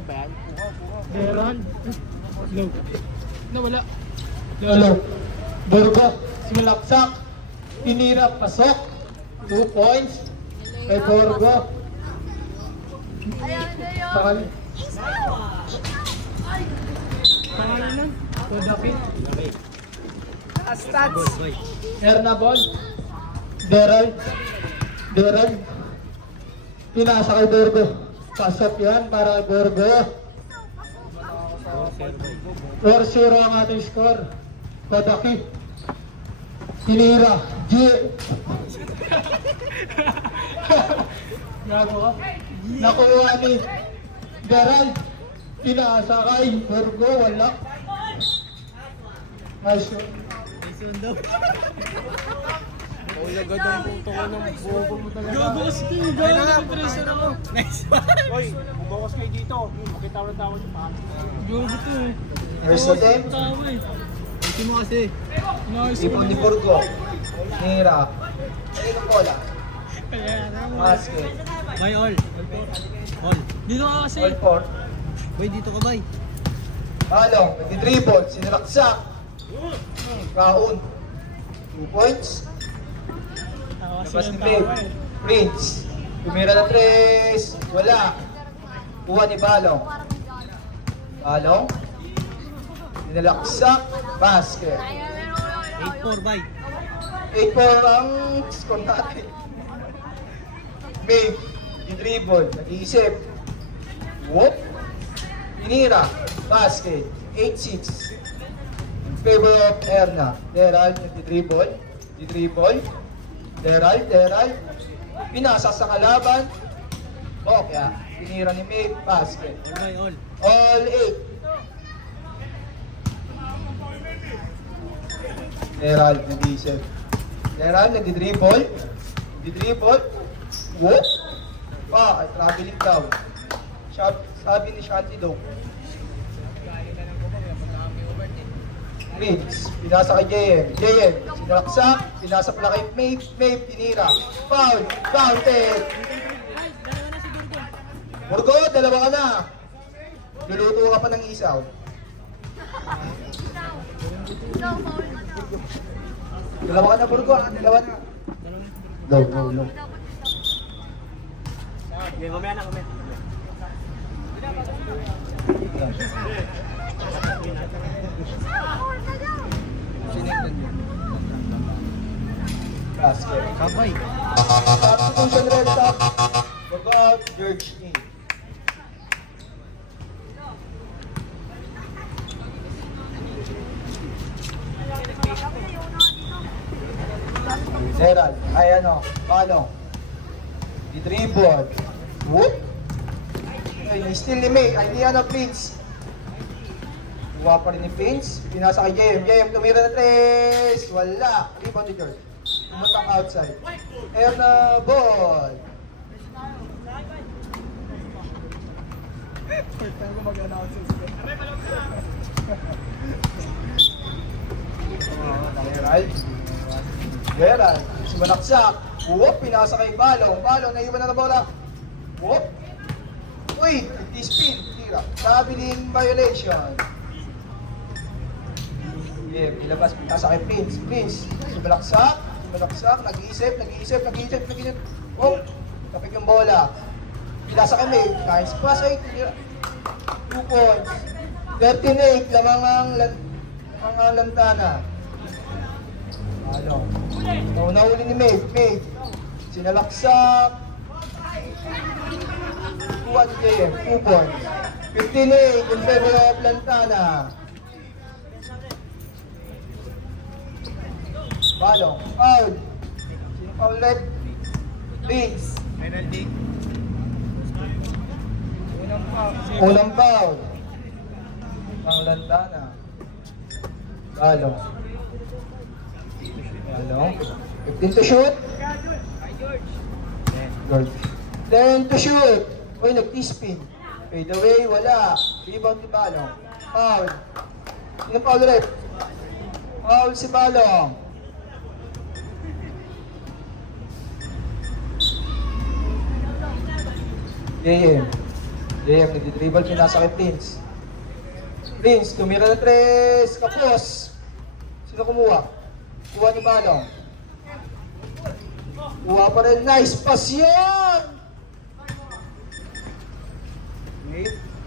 Live ba yan? Gerald. Low. Nawala. Lolo. Burgo. Simalaksak. Tinira. Pasok. 2 points. Kay Burgo. Pakali. Pangalan nun? Kodaki. Stats. Ernabon. Gerald. Gerald. Pinasa kay Burgo. Pasok yan para kay Burgo. 4-0 ang ating score. Kodaki. Tinira. G. Gago ka. Nakuha ni Gerald. Pinasa kay Burgo. Wala. Nice one. Uy, agad ang punto ko ng buko mo talaga. Gagos ko. Gagos pressure ako. Nice one. Uy, bubukas kayo dito. Makita ko ng tawad yung paa. Gago to eh. First attempt. Tawa eh. Ito mo kasi. Nice Ipon ni Burgo. Tinira. Tinira bola. Kaya naman. Basket. Bay, all. All. Dito ka kasi. All four. Bay, dito ka, bay. Halong, nag-dribble, sinilaksak. Kaun. 2 points. Tawa Labas siya ni ng Babe. tawa eh. Prince. Tumira ng 3. Wala. Kuha ni Balong. Balong. Sinilaksak. Basket. 8-4, bay. 8-4 ang score natin. Babe. Di-dribble. Nag-iisip. Whoop. Pinira. Basket. 8-6. In favor of Erna. Gerald. Nag-dribble. Di-dribble. Gerald. Pinasa sa kalaban. Okay. Pinira ni Maeve. Basket. Bay, all. All 8. Gerald nag-isip. Gerald nag-dribble. Di-dribble. Whoop. Ay, traveling daw. Sabi ni Shanti daw. Prince, pinasa kay JM. JM, sinalaksak. Pinasa pala kay Maeve. Maeve, tinira. Foul. Counted. Burgo, dalawa ka na. Luluto ka pa ng isaw. Dalawa ka na, Burgo. Dalawa na. Low. Okay, mamaya na, mamaya. Basket. Kabay. Substitution red top. Burgo out, George in. Gerald, ay ano, paano? Di-dribble. Whoop! Ay, still ni May, ay ni ano, Prince. Buwa pa rin ni Prince. Pinasa kay JM. JM, tumira na 3. Wala. Rebound ni George. Pumunta outside. Air na ball. First time ko mag-announce Gerald, sumalaksak. Whoop, pinasa kay Balong. Balong, naiwan na na bola. Whoop. Uy, spin. Tira. Traveling violation. Yeah, ilabas, pinasa kay Prince. Prince, sumalaksak. Nag-iisip. Whoop, kapit yung bola. Pinasa kay May. Nice pass, ay, tira. 2 points. 13-8, lamang ang lantana. Ano? Nahuli ni Maeve. Sinalaksak. 2 JM, 2 points. 15-8 in favor of Lantana. Balong, foul. Sino foul ulit? Prince. Penalty. Unang foul. Pang Lantana. Balong. 15 to shoot. George. 10 to shoot. Uy, nag-T-spin. Fade away, wala. Rebound ni Balong. Foul. Sino foul ulit? Foul si Balong. JM. JM, nagdi-dribble, pinasa kay Prince. Prince, tumira na 3, kapos. Sino kumuha? Kuha ni Balong. Kuha pa rin, nice pass yan!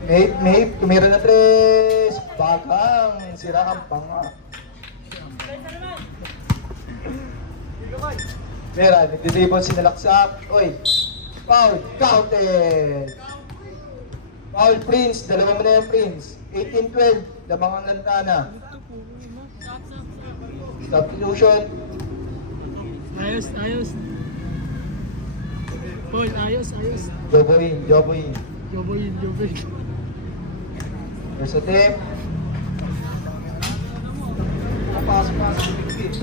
Mape, tumira na 3. Bagang, sira ang panga. Mera, nagdi-dribble, sinalaksak. Oy, foul, counted. Foul, Prince, dalawa mo na yung Prince. 18-12, lamang ang lantana. Substitution. Ayos, ayos. Paul, ayos, ayos. Joboin. Yoboyin. First attempt. Pasok.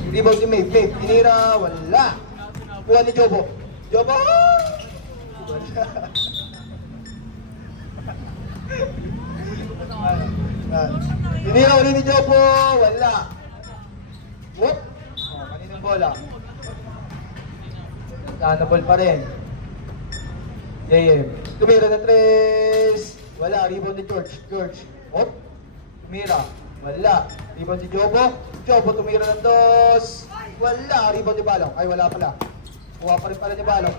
Rebound ni Mape. Tinira, wala. Kuha ni Jobo. Jobo! Wala. Tinira uli ni Jobo. Wala. Whoop! Oh, kaninong bola? Nanabol pa rin. JM. Tumira na 3. Wala. Rebound ni George. Whoop! Tumira. Wala. Rebound si Jobo. Jobo tumira ng 2. Wala. Rebound ni Balong. Ay, wala pala. Kuha pa rin pala ni Balong.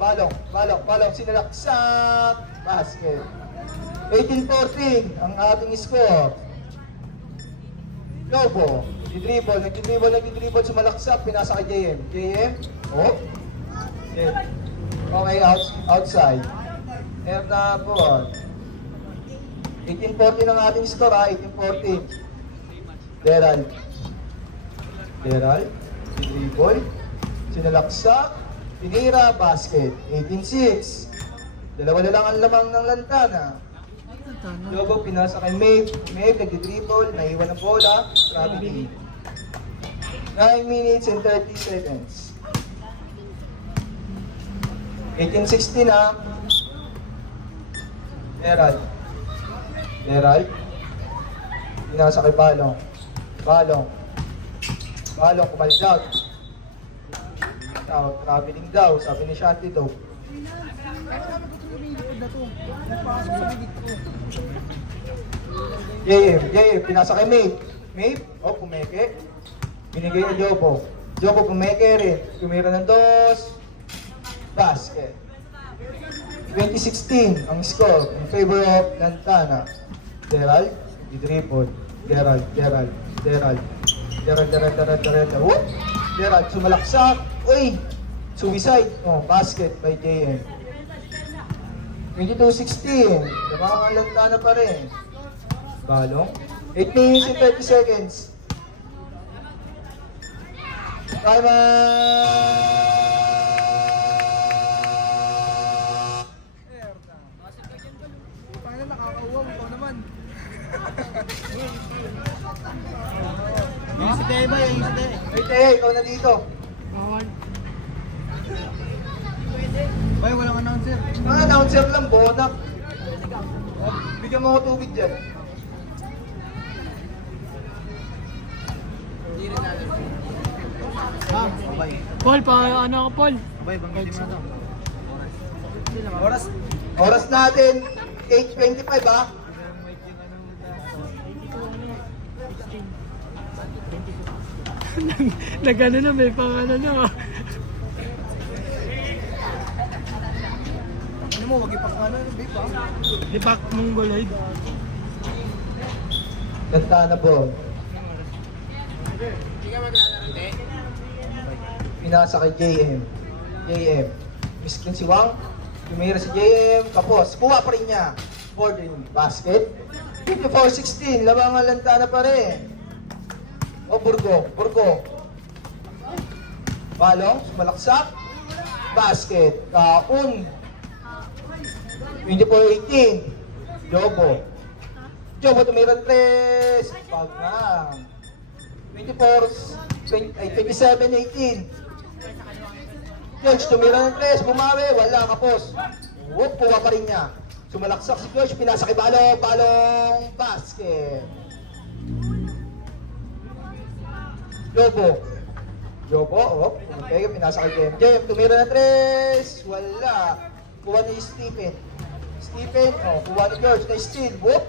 Balong. Sinalaksak. Basket. 18-14 ang ating score. Jobo. Nagdi-dribble. Sumalaksak. Pinasa kay JM. Oh. JM. Okay, outside. Erna po. 18-14 ang ating score ha. 18-14. Deral, dribble, sinalaksak, pinira, basket, 18-6. Dalawa na lang ang lamang ng lantana. Jobo, pinasa kay Mape, nagdi-dribble, naiwan ang bola, gravity. 9 minutes and 30 seconds. 18-16 na. Deral, pinasa kay Balong, kumaldag. Traveling daw, sabi ni Shanty daw. JM, pinasa kay Mape, pumeke. Binigay ni Jobo, pumeke rin. Tumira ng 2. Basket. 2016 ang score in favor of Lantana. Deral, dribble. Gerald. Whoop! Gerald, sumalaksak. Uy! Suicide. Oh, basket by JM. 22-16. Lamang ang lantana pa rin. Balong. 8 minutes and 30 seconds. Time out! Paano nakakauwaw? Ikaw naman. Yung si Teba, Hey, Teo, ikaw na dito. Bawal. Bay, walang announcer. Announcer lang, bonak. Bigyan mo ako tubig dyan. Bay. Paul, ano ako, Paul? Bay, banggitin mo na to. Oras natin, 8:25 ha. Nagano na, may pangano na. Ano mo, wag ipakano, babe ha? Lipak Mongoloid. Lantana ball. Pinasa kay JM. Miskin si Wang. Tumira si JM. Kapos. Kuha pa rin niya. Board in basket. 54-16. Lamang ang lantana pa rin. O, Burgo. Balong. Sumalaksak. Basket. Kaun. 24-18. Jobo tumira 3. Bagang. 27-18. George tumira ng 3. Bumawi. Wala, kapos. Whoop, kuha pa rin niya. Sumalaksak si George. Pinasa kay Balong. Basket. Jobo, pinasa kay JM. JM tumira ng 3. Wala. Kuha ni Stephen, kuha ni George na steal. Whoop!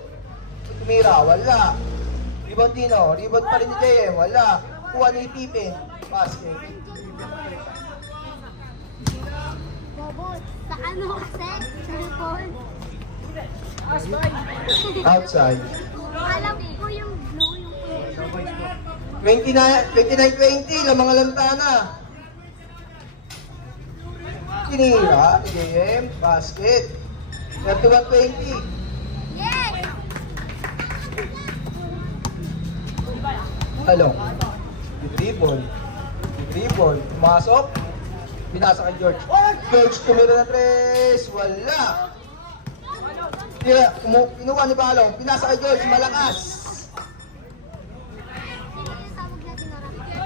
Tumira, wala. Rebound Dino, rebound pa rin ni JM, wala. Kuha ni Stephen, basket. Bobo, sa ano kasi? Sa report. Outside. Alam ko yung blue, yung 29-20, lamang alantana. Tinira, JM, basket. 31-20. Yes! Talong. Dribble. Pumasok. Binasa kay George. George tumira ng 3. Wala. Tira, kinuha ni Balong. Binasa kay George. Malakas. Sino yung tawag natin na rapid?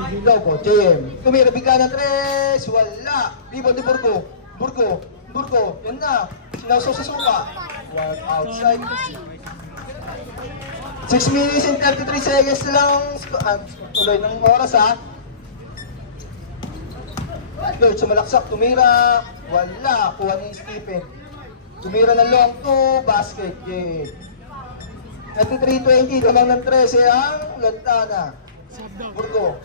Ikaw po, JM. Tumira bigla ng 3. Wala. Rebound ni Burgo. Yan na. Sinausaw sa suka. One outside. 6 minutes and 33 seconds na lang tuloy ng oras ha. George, sumalaksak, tumira. Wala. Kuha ni Stephen. Tumira ng long 2. Basket. 23-20. Lamang ng 13 ang Lantana. Burgo.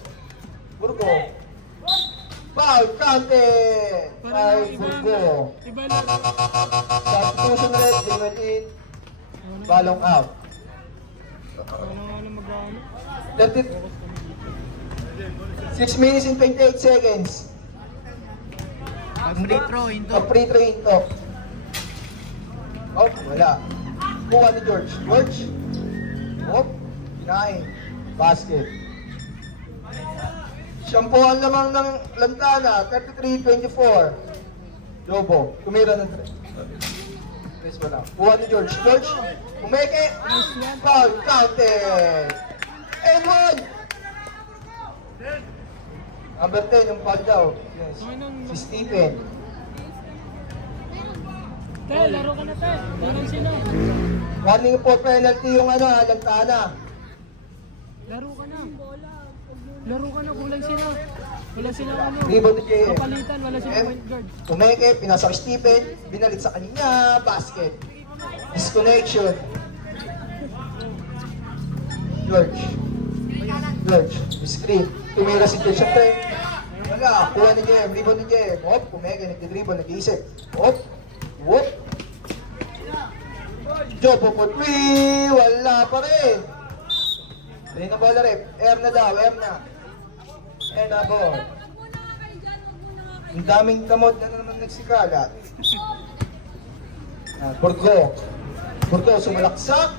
Foul, counted! Ay, Burgo. Iba na. Substitution red, Jamal in. Balong out. Ano mag-ano? 6 minutes and 28 seconds. Free throw into. Free throw into. Oh, wala. Kuha ni George. Oh, kinain. Basket. Siyampuhan lamang ng Lantana. 33-24. Lobo. Tumira ng 3. Yes, wala. Kuha ni George. Umeke. Foul. Counted. And one. Number 10, yung foul daw. Yes. Si Stephen. Te, laro ka na te. Tingnan sila. Warning po penalty yung Lantana. Laro ka na. Laro ka na, kulang sila. Wala silang ano. Rebound ni JM. Kapalitan, wala silang point guard. Umeke, pinasa kay Stephen. Binalit sa kanya. Basket. Disconnection. George. Screen. Tumira si George. Siyempre, wala. Kuha ni JM. Rebound ni JM. Hop. Umeke, nagdidribble, nag-iisip. Hop. Jobo po 3. Wala pa rin. Rin na bola rep. Air na daw. Air na ball. Ang daming kamot na naman nagsikalat. Burgo, sumalaksak.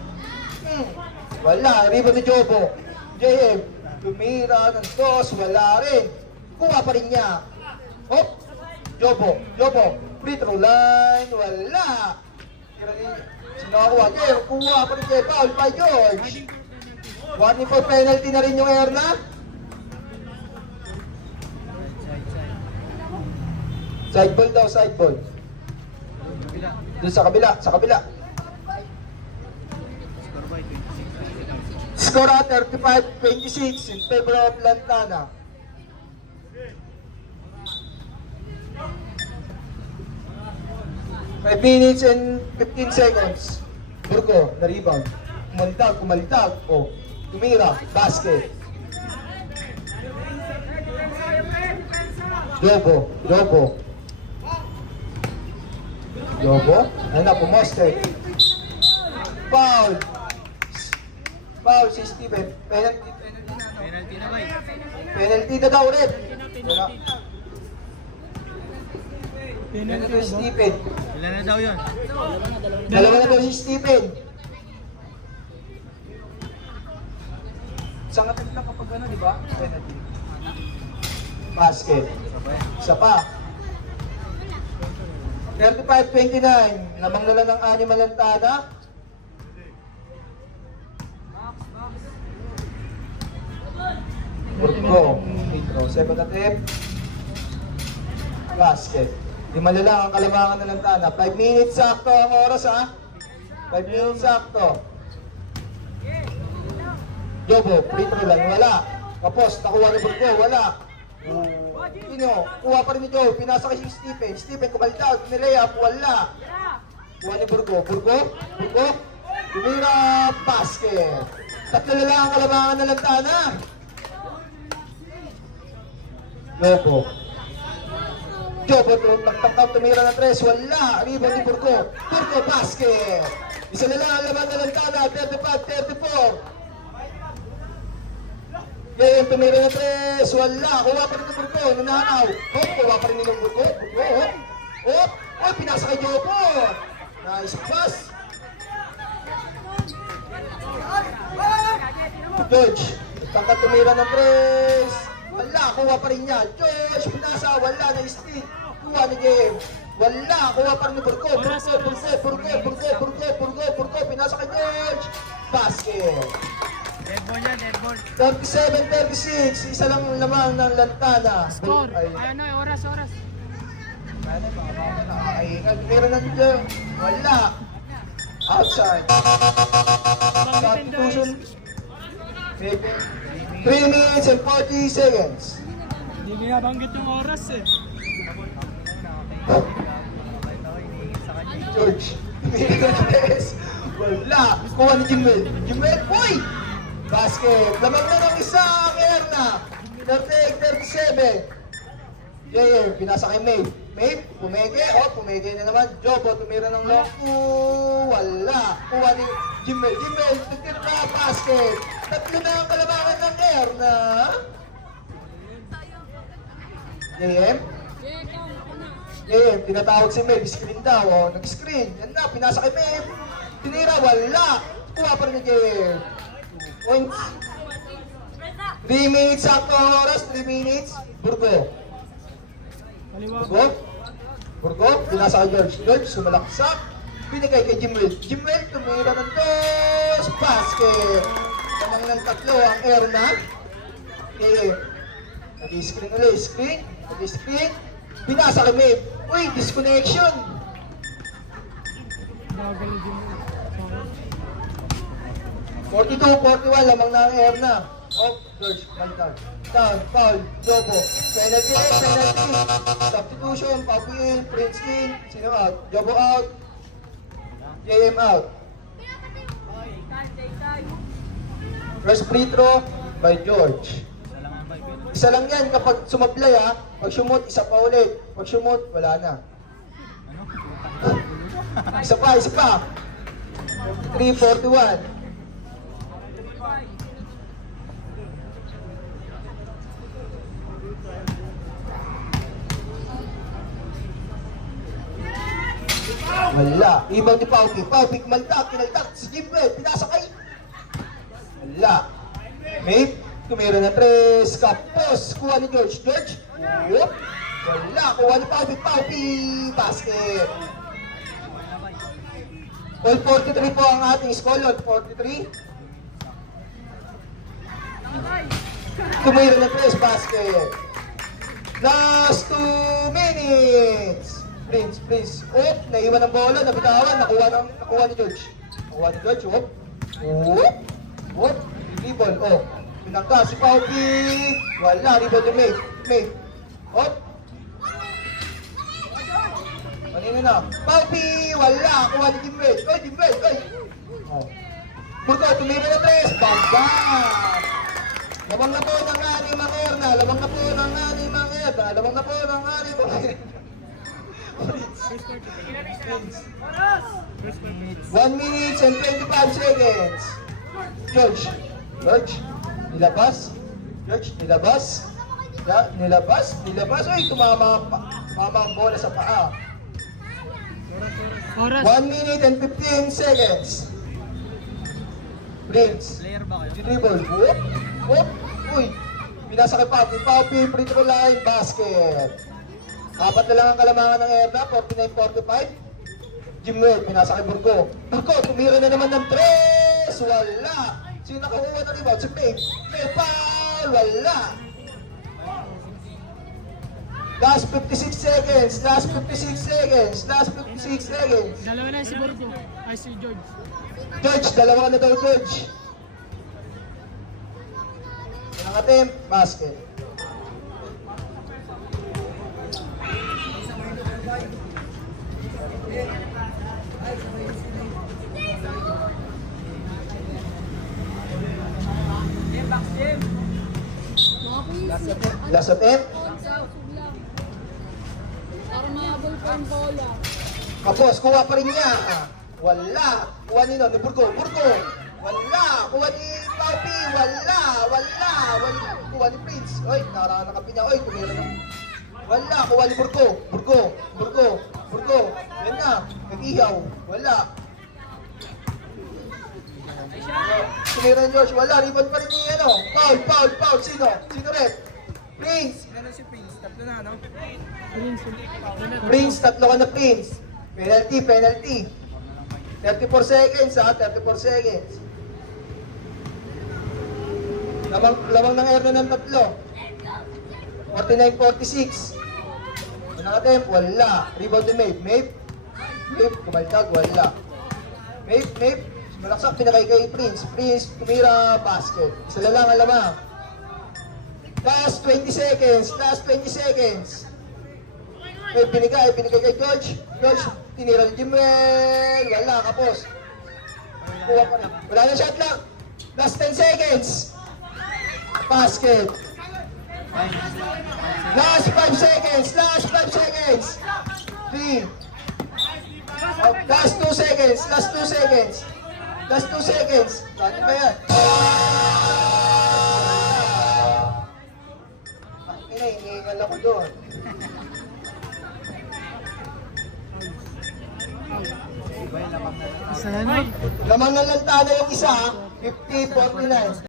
Wala. Rebound ni Jobo. JM. Tumira ng 2. Wala rin. Kuha pa rin niya. Hop. Jobo. Free throw line. Wala. Sino nakakuha? JM. Kuha pa rin JM. Foul by George. Warning for penalty na rin yung Erna. Side ball daw, side ball. Doon sa kabila. Score 35-26 in favor of Lantana. Five minutes and 15 seconds. Burgo, na rebound. Kumalitag. Oh, tumira, basket. Jobo. Ano na, pumoste. Foul si Steven. Penalty na ba? Penalty na daw ulit. Wala. Penalty Si Steven. Ilan na daw yun? Dalawa na daw si Steven. Isang attempt lang kapag di ba? Penalty. Basket. Isa pa. 35-29. Lamang na lang ng anim ang Lantana. Burgo. Second attempt. Basket. Di malalang ang kalamangan ng Lantana. 5 minutes sakto ang oras ha. 5 minutes sakto. Jobo, free throw lang. Wala. Kapos, nakuha ni Burgo. Wala. Sino? Kuha pa rin ni Joe. Pinasa kay Stephen. Stephen, kumalitaw. Nilayap. Wala. Kuha ni Burgo. Burgo. Burgo. Tumira. Basket. Tatlo na lang ang kalamangan ng Lantana. Lobo. Jobo, tangkap tumira ng 3. Wala. Rebound ni Burgo. Burgo, basket. Isa na lang ang laman ng Lantana. 35-34. Ngayon, tumira ng 3. Wala. Kuha pa rin ng Burgo. Nananaw. Kuha pa rin ng Burgo. Oh, pinasa kay Jobo. Nice pass. George, tangkap tumira ng 3. Wala, kuha pa rin niya. George, pinasa, wala na steal. Kuha ni Game. Wala, kuha pa rin ni Burgo. Burgo, pinasa kay George. Basket. Dead ball yan, dead ball. 37-36, isa lang lamang ng Lantana. Score. Ay, Ano, oras. ay, tumira ng Joe. Wala. Outside. Substitution. 3 minutes and 40 seconds. Hindi binabanggit yung oras eh. George. Wala. Kuha ni Jimwell. Jimwell, uy! Basket. Lamang na ng isa ang Erna. 38-37. Yeah, pinasa kay May. May, pumeke. Pumeke na naman. Jobo, tumira ng long. Wala. Kuha ni Jimwell. Jimwell, tumira na basket. Tatlo na ang kalamangan ng Erna. JM? Tinatawag si May. Screen daw. Nag-screen. Yan na, pinasa kay May. Tinira, wala. Kuha pa rin ni JM. Points. 3 minutes sakto ang oras. 3 minutes. Burgo. Burgo, pinasa kay George. George, sumalaksak. Binigay kay Jimwell. Jimwell, tumira ng 2. Basket. Tamang ng 3 ang Erna. Nag-screen ulit. Nag-screen. Pinasa kay Maeve. Uy, disconnection. Gagaling din mo. 42-41, lamang na ang Erna. George, balikan. Down, foul, Jobo. Penalty. Substitution, Papu in, Prince in. Sino out? Jobo out. JM out. First free throw by George. Isa lang yan kapag sumablay ha. Pag sumot, isa pa ulit. Pag sumot, wala na. Isa pa. 43-41. Wala. Ibang ni Paupi. Paupi, kumaltak, kinaltak. Si Jimwell, pinasa kay. Wala. May, tumira na 3. Kapos. Kuha ni George. George. Yup. Wala. Kuha ni Paupi. Paupi. Basket. All 43 po ang ating score. All 43. Tumira na 3. Basket. Last 2 minutes. Prince. Naiwan ng bola, nabitawan, nakuha ni George. Rebound, pinangka si Paupi. Wala, rebound ni May. Kanina na. Paupi, wala, kuha ni Jimwell. Jimwell. Burgo, tumira na 3. Bamba! Lamang na po ng aning mga Erna. Lamang na po ng aning mga Erna. 1 minute and 25 seconds. George, nilabas. Uy, tumama ang bola sa paa. Oras. 1 minute and 15 seconds. Prince. Player ba kayo? Dribble. Uy, pinasa kay Papi, free throw line, basket. 4 na lang ang kalamangan ng Erna, 49-45. Jimwell, pinasa kay Burgo. Tumira na naman ng 3. Wala. Sino nakakuha na rebound? Si May. May foul. Wala. Last 56 seconds. Dalawa na si Burgo. Ay, si George. George, dalawa ka na daw, George. Ang attempt, basket. last attempt. Para mahabol pa yung bola. Tapos, kuha pa rin niya. Wala. Kuha ni Burgo. Wala. Kuha ni Paupi. Wala. Kuha ni Prince. Oy, nakakapi niya. Oy, tumira na. Wala. Kuha ni Burgo. Yan na. Nag-ihaw. Wala. Tumira ni George. Wala. Rebound pa rin ni ano. Foul. Sino red? Prince. Ano si Prince? Tatlo na, no? Prince, tatlo ka na Prince. Penalty. 34 seconds ha, 34 seconds. Lamang ng Erno ng tatlo. 49-46. Unang attempt, wala. Rebound ni Mape, kumaltag, wala. Mape, malaksak, pinakay kay Prince. Prince, tumira, basket. Isa na lang, alamang. Last 20 seconds. May binigay kay George. Tinira ni Jimel. Wala, kapos. Kuha pa rin. Wala na shot lang. Last 10 seconds. Basket. Last 5 seconds. 3. Last 2 seconds. Bakit ba yan? Hinihingal ako doon. Isa na. Lamang ng lantada yung isa, 50-49.